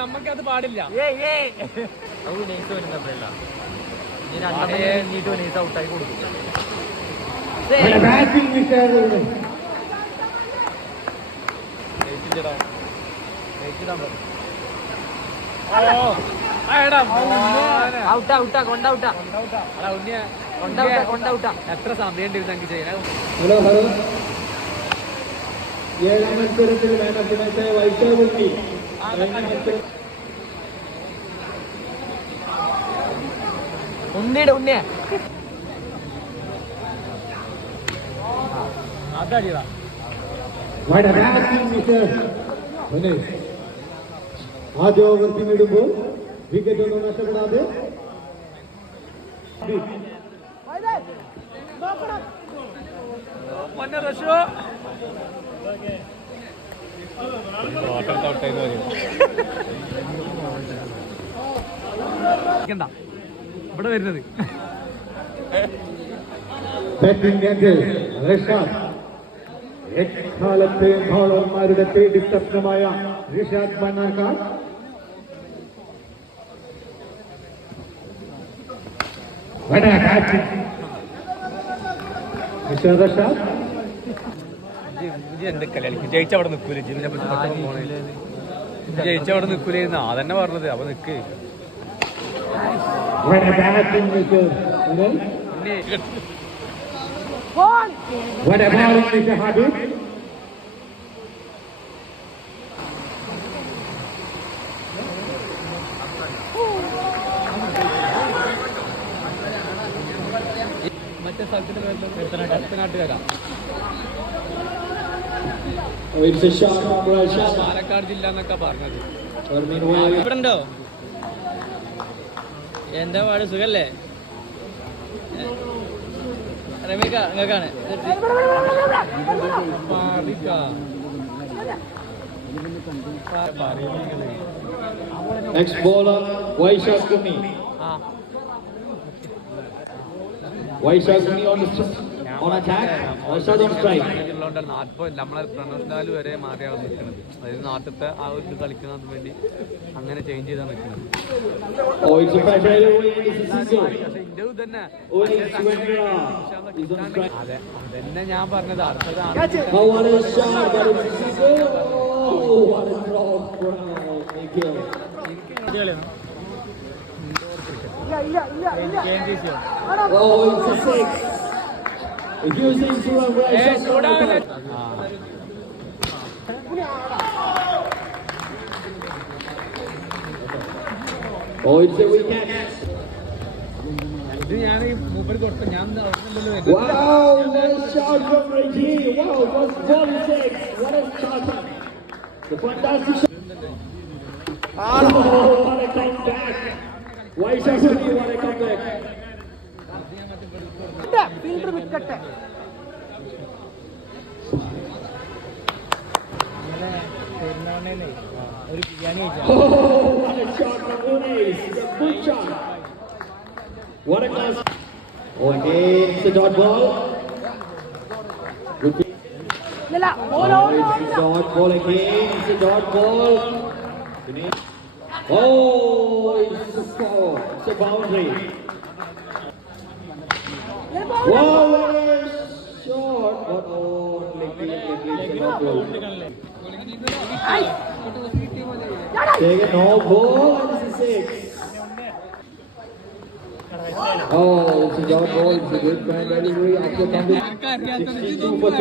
നമുക്കത് പാടില്ല. ഔട്ടായി കൊടുക്കും. എത്ര സമയം ഉണ്ട് ചെയ്യാൻ? ഹലോ ഹലോ, ഏഴാം മത്സരത്തിൽ വേണ്ടത്തിനത്തെ വൈശാഖി ഉണ്ണിയുടെ ഉണ്ണിയ അതടിയതാ. ആദ്യ ഓവർ പിന്നിടുമ്പോൾ വിക്കറ്റ് ഒന്നും നഷ്ടപ്പെടാതെ ഇവിടെ വരുന്നത് എക്കാലത്തെ ബോളർമാരുടെ പേടി സ്വപ്നമായ റിഷാദ് മണ്ണാർക്കാട് ജയിച്ചവിടെ നിൽക്കൂല, ജയിച്ചവിടെ നിൽക്കൂലായിരുന്നു അതന്നെ പറഞ്ഞത്. അപ്പൊ നിക്ക് മറ്റേ സ്ഥലത്തിന് പാലക്കാട് ജില്ല എന്നൊക്കെ പറഞ്ഞത്. ഇവിടെ ഉണ്ടോ? എന്താ പാട്, സുഖല്ലേ? റമീക്ക നിങ്ങൾക്കാണ്. Next bowler Vaishak Kuni. Vaishak Kuni on attack. Vaishak on strike. നമ്മളെ പ്രണോഷ് വരെ മാറിയാണ് നിൽക്കുന്നത്. അതായത് നാട്ടിലത്തെ ആ ഒരു കളിക്കുന്നതിന് വേണ്ടി അങ്ങനെ ചേഞ്ച് ചെയ്താണ് നിൽക്കുന്നത്. അതെ അതന്നെ ഞാൻ പറഞ്ഞത്. അടുത്തതാണ് ഇത് ഞാൻ മൂപ്പർ കൊടുത്ത ഞാൻ വിക്കട്ടെ. ഒരു biryani What a class. Okay, it's a dot ball. It's a dot ball again. It's a dot ball. Oh, it's a score. It's a boundary. Wow, what a shot. What Take a no ball and it's a six. Oh, it's a dot ball. It's a good man delivery after coming 62 for 2.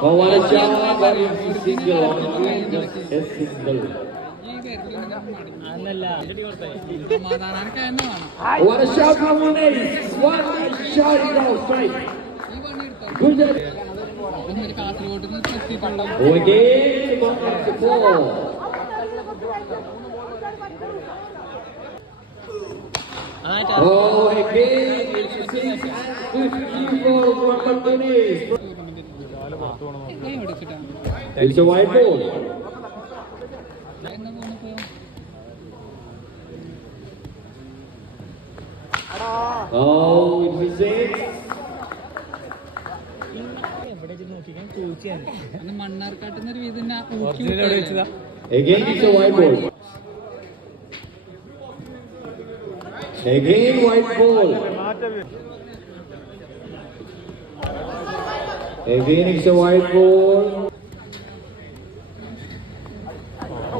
Oh, what a shot. But it's a single on the green. Just a single. What a shot from Unes. What a shot is out strike. Good. Oh, again. the ball. Oh, again, it's 6-50 for Muhammad Tunis. It's a white ball. Oh, it's a 6. മണ്ണാർക്കാട്ടുന്നൊരു വീതിന്റെ Again, it's a white ball. Again, white ball. Again, it's a white ball.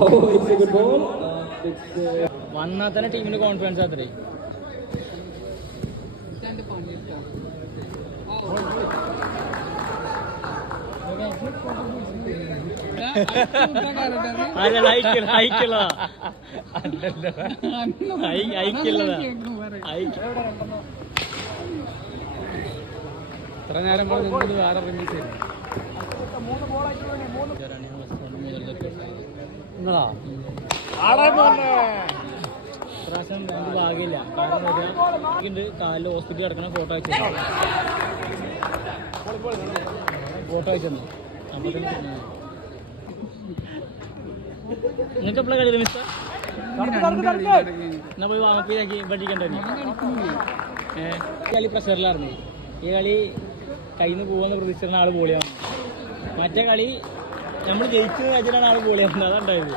Oh, it's a good ball. വന്നാൽ തന്നെ ടീമിന് confidence അത്രേ. ഇത്ര നേരം നിന്നത് വേറെ release നിങ്ങളാ പ്രാവശ്യം നമുക്ക് ഭാഗ്യമില്ല. കാരണം കാലിൽ ഹോസ്പിറ്റലിൽ കിടക്കണ ഫോട്ടോ അയച്ചു അപ്പൊ നിങ്ങൾക്ക് എപ്പോഴാണ് കളി മിസ്റ്റർ? എന്നാ പോയി വാങ്ങപ്പിയാക്കി പഠിക്കണ്ടേ? കളി പ്രഷറിലായിരുന്നു. ഈ കളി കയ്യിൽ നിന്ന് പോകുന്ന പ്രതീക്ഷിച്ചിരുന്ന ആള് പോളിയാണ്. മറ്റേ കളി നമ്മൾ ജയിച്ചത് വെച്ചിട്ടാണ് ആള് പോളിയാവുന്നത്. അതുണ്ടായത്.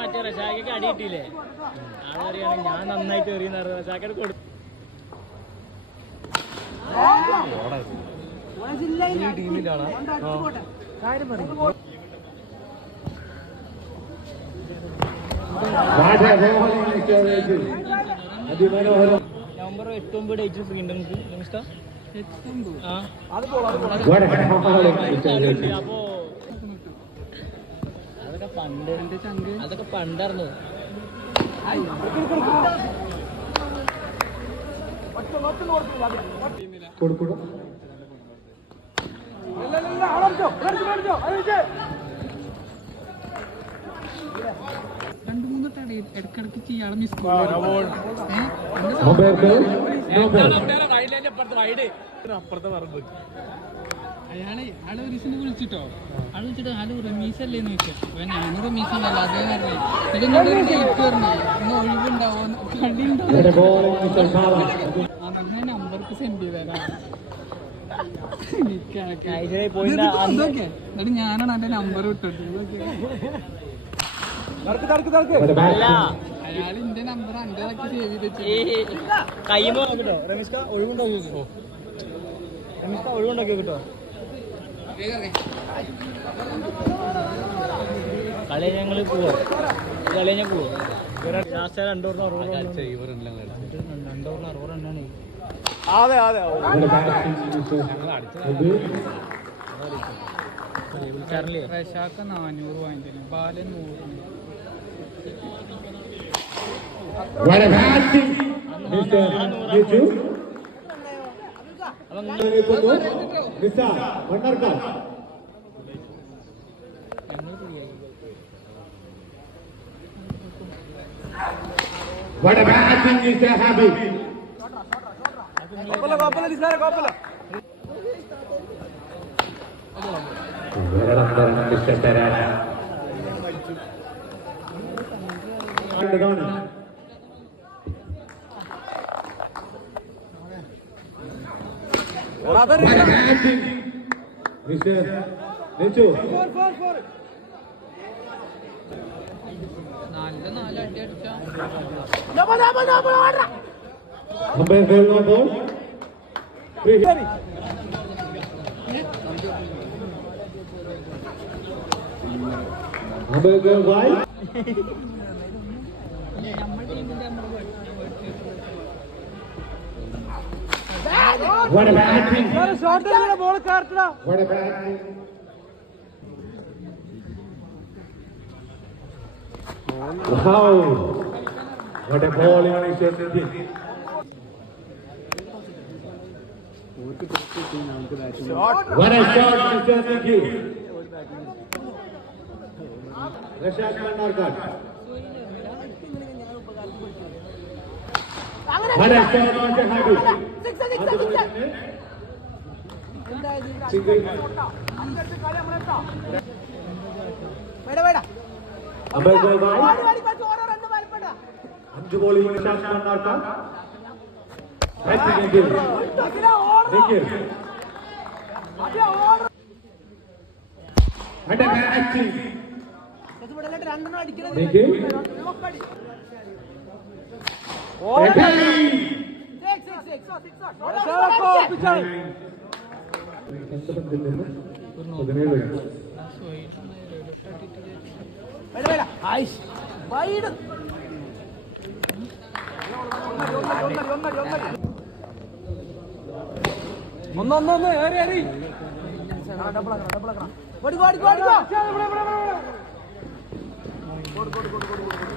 മറ്റേ റഷാക്കൊക്കെ അടി കിട്ടിയില്ലേ? ആള് പറയാണ് ഞാൻ നന്നായിട്ട് എറിയുന്ന റഷാക്കോട് കൊടുക്കും. ടീമിലാണ് Number 8 ഡേറ്റ് ഫ്രീ ഉണ്ട് നമുക്ക് മിസ്റ്റർ. അപ്പോ അതൊക്കെ പണ്ടായിരുന്നു. രണ്ടു മൂന്ന് ടൈം ഇടക്കിടക്ക് ചെയ്യാതെ മിസ് അയാള് ഒരു ദിവസം വിളിച്ചിട്ടോ. ആള് വിളിച്ചിട്ട് ആള് റമീസല്ലേന്ന് ചോദിച്ചു. അപ്പൊ ഞാനും റമീസല്ല അതേ പറഞ്ഞു. എന്നോട് ഒരു ഡേറ്റ് പറഞ്ഞു ഇന്ന് ഒഴിവുണ്ടാവോ കളി ഉണ്ടാവും. ഞാൻ നമ്പർക്ക് സെൻഡ് ചെയ്തരാ. എന്നിട്ട് ഞാനാണ് എന്റെ നമ്പർ വിട്ടിട്ട് അയാൾ എന്റെ നമ്പർ എന്റെ സേവ് ചെയ്ത് കയ്യുമ്പോ നോക്കിട്ടോ. റമീസ്ക ഒഴിവുണ്ടാക്കി കിട്ടോ. റമീസ്ക ഒഴിവുണ്ടാക്കി കിട്ടോ. കളി ഞങ്ങള് പോവാ. കളി ഞാൻ പോവാ. Last 2 ഓവറിന് 60 റണ്ണാണ്. റഷാക്ക് 400 വാങ്ങിക്കുന്നു. Balan 100. What a batting is there, Habib? Mr. Pereira. What a batting, Mr. Nechu. നാല് അടി അടിച്ചാ Umpire goal no ball. Free hit. Umpire goal wide. What a batting. What a batting. Wow. What a ball in his What a shot, Mr. Thank you. Rashad Manarkar. What a shot, Mr. Hadu. അഞ്ച് ബോളിൽ നിഷാദ് മണ്ണാർക്കാട്. ഒന്ന് ഏറി കൊടു